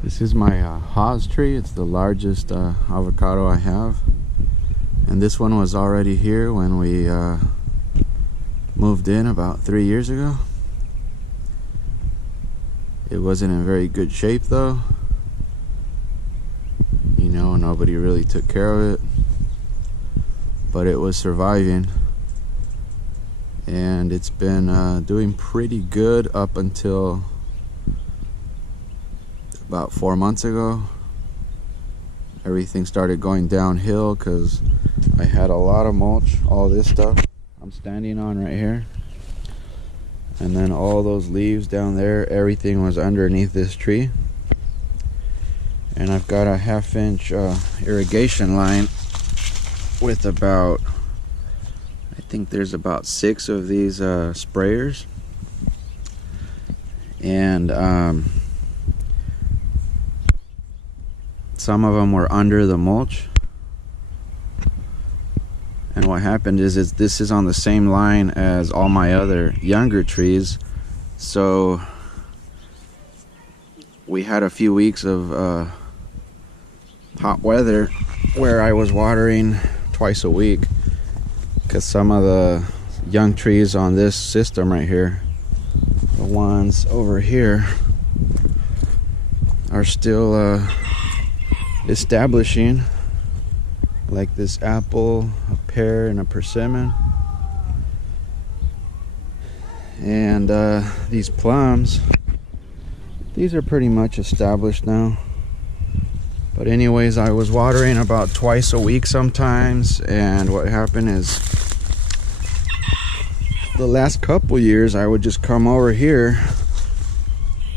This is my Haas tree. It's the largest avocado I have, and this one was already here when we moved in about 3 years ago. It wasn't in very good shape though. You know, nobody really took care of it, but it was surviving, and it's been doing pretty good up until about 4 months ago. Everything started going downhill because I had a lot of mulch, all this stuff I'm standing on right here, and then all those leaves down there, everything was underneath this tree. And I've got a 1/2 inch irrigation line with about, I think there's about 6 of these sprayers, and some of them were under the mulch. And what happened is this is on the same line as all my other younger trees, so we had a few weeks of hot weather where I was watering twice a week, because some of the young trees on this system right here, the ones over here, are still establishing, like this apple, a pear, and a persimmon. And these plums, these are pretty much established now. But anyways, I was watering about twice a week sometimes, and what happened is the last couple years I would just come over here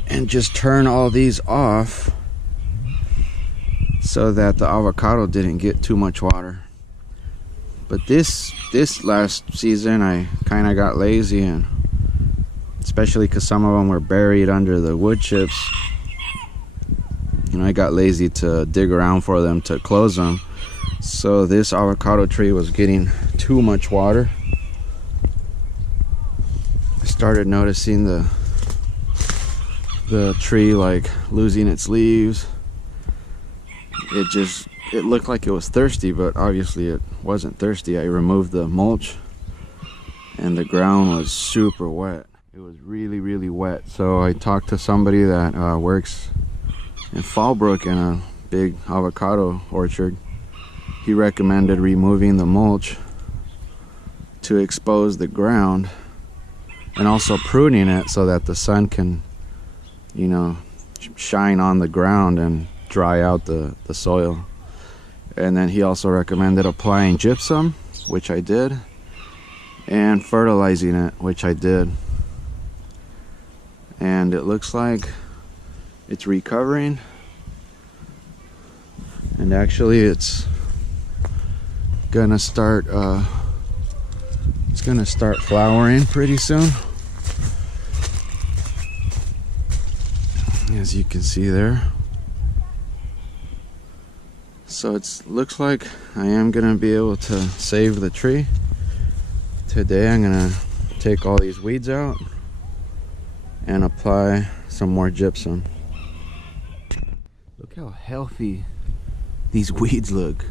and just turn all these off so that the avocado didn't get too much water. But this last season I kind of got lazy, and especially because some of them were buried under the wood chips, you know, I got lazy to dig around for them to close them. So this avocado tree was getting too much water. I started noticing the tree like losing its leaves. It looked like it was thirsty, but obviously it wasn't thirsty. I removed the mulch and the ground was super wet. It was really wet. So I talked to somebody that works in Fallbrook in a big avocado orchard. He recommended removing the mulch to expose the ground, and also pruning it so that the sun can, you know, shine on the ground and dry out the soil. And then he also recommended applying gypsum, which I did, and fertilizing it, which I did. And it looks like it's recovering, and actually it's gonna start flowering pretty soon, as you can see there. So it looks like I am gonna be able to save the tree. Today I'm gonna take all these weeds out and apply some more gypsum. Look how healthy these weeds look.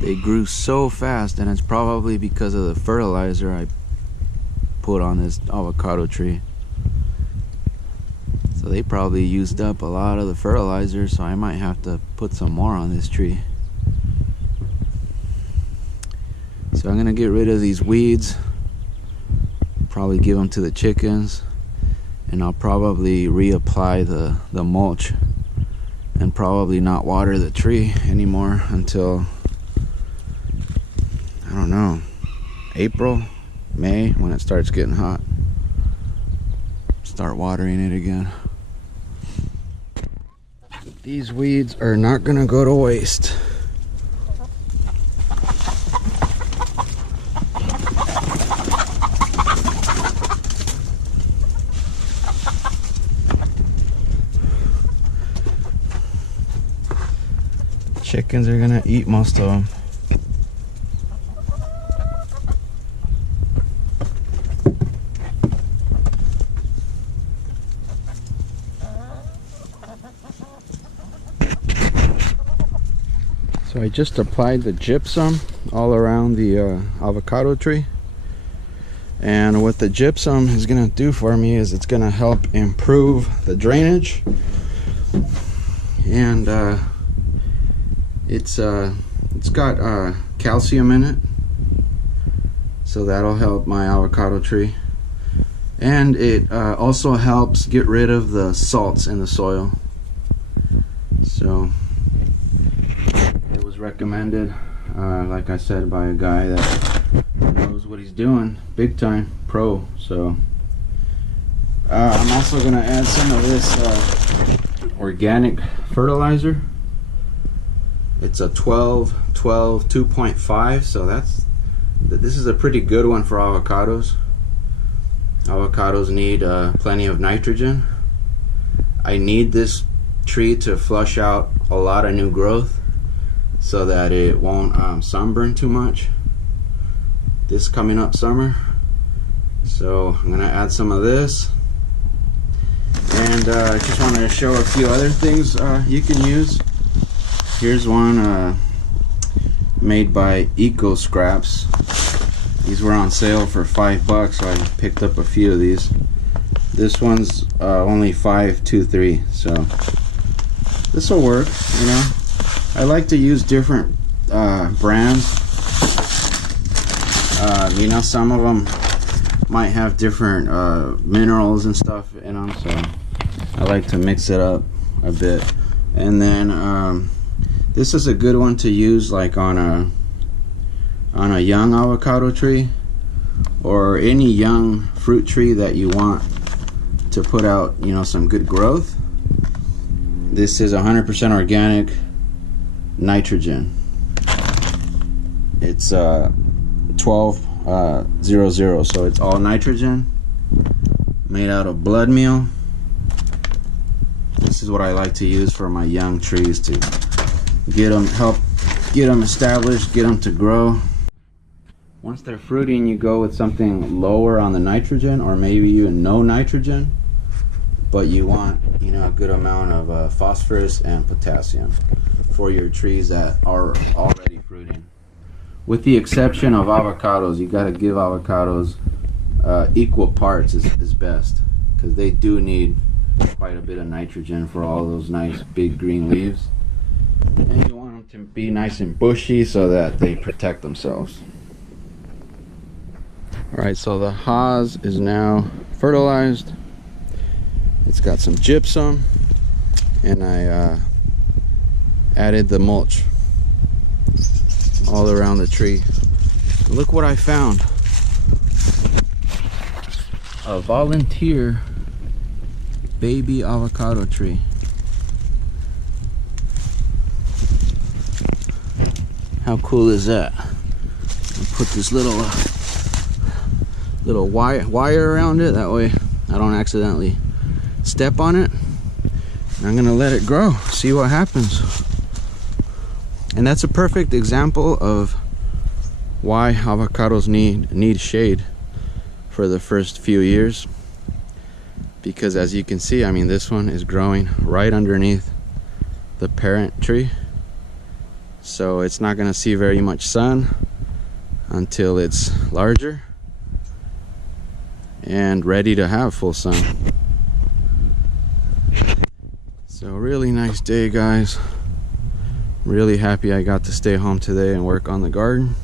They grew so fast, and it's probably because of the fertilizer I put on this avocado tree. So they probably used up a lot of the fertilizer, so I might have to put some more on this tree. So I'm gonna get rid of these weeds, probably give them to the chickens, and I'll probably reapply the mulch, and probably not water the tree anymore until, I don't know, April, May, when it starts getting hot. Start watering it again. These weeds are not gonna go to waste. Chickens are gonna eat most of them. So I just applied the gypsum all around the avocado tree. And what the gypsum is gonna do for me is it's gonna help improve the drainage. And it's got calcium in it, so that'll help my avocado tree. And it also helps get rid of the salts in the soil. So it was recommended, like I said, by a guy that knows what he's doing, big time pro. So I'm also going to add some of this organic fertilizer. It's a 12 2.5, so this is a pretty good one for avocados. Avocados need plenty of nitrogen. I need this tree to flush out a lot of new growth so that it won't sunburn too much this coming up summer. So I'm gonna add some of this, and I just wanted to show a few other things you can use. Here's one made by Eco Scraps. These were on sale for $5, so I picked up a few of these. This one's only $5.23, so this will work. You know, I like to use different brands. You know, some of them might have different minerals and stuff in them, so I like to mix it up a bit. And then this is a good one to use like on a young avocado tree, or any young fruit tree that you want to put out, you know, some good growth. This is 100% organic nitrogen. It's 1200, so it's all nitrogen, made out of blood meal. This is what I like to use for my young trees to help get them established, get them to grow. Once they're fruiting, you go with something lower on the nitrogen, or maybe even no nitrogen, but you want, you know, a good amount of phosphorus and potassium for your trees that are already fruiting. With the exception of avocados, you got to give avocados equal parts is best, because they do need quite a bit of nitrogen for all those nice big green leaves. And you want them to be nice and bushy so that they protect themselves. Alright, so the haws is now fertilized. It's got some gypsum, and I added the mulch all around the tree. Look what I found. A volunteer baby avocado tree. How cool is that? I'll put this little wire around it, that way I don't accidentally step on it. And I'm gonna let it grow, see what happens. And that's a perfect example of why avocados need shade for the first few years, because as you can see, I mean, this one is growing right underneath the parent tree, so it's not gonna see very much sun until it's larger and ready to have full sun. So really nice day, guys. Really happy I got to stay home today and work on the garden.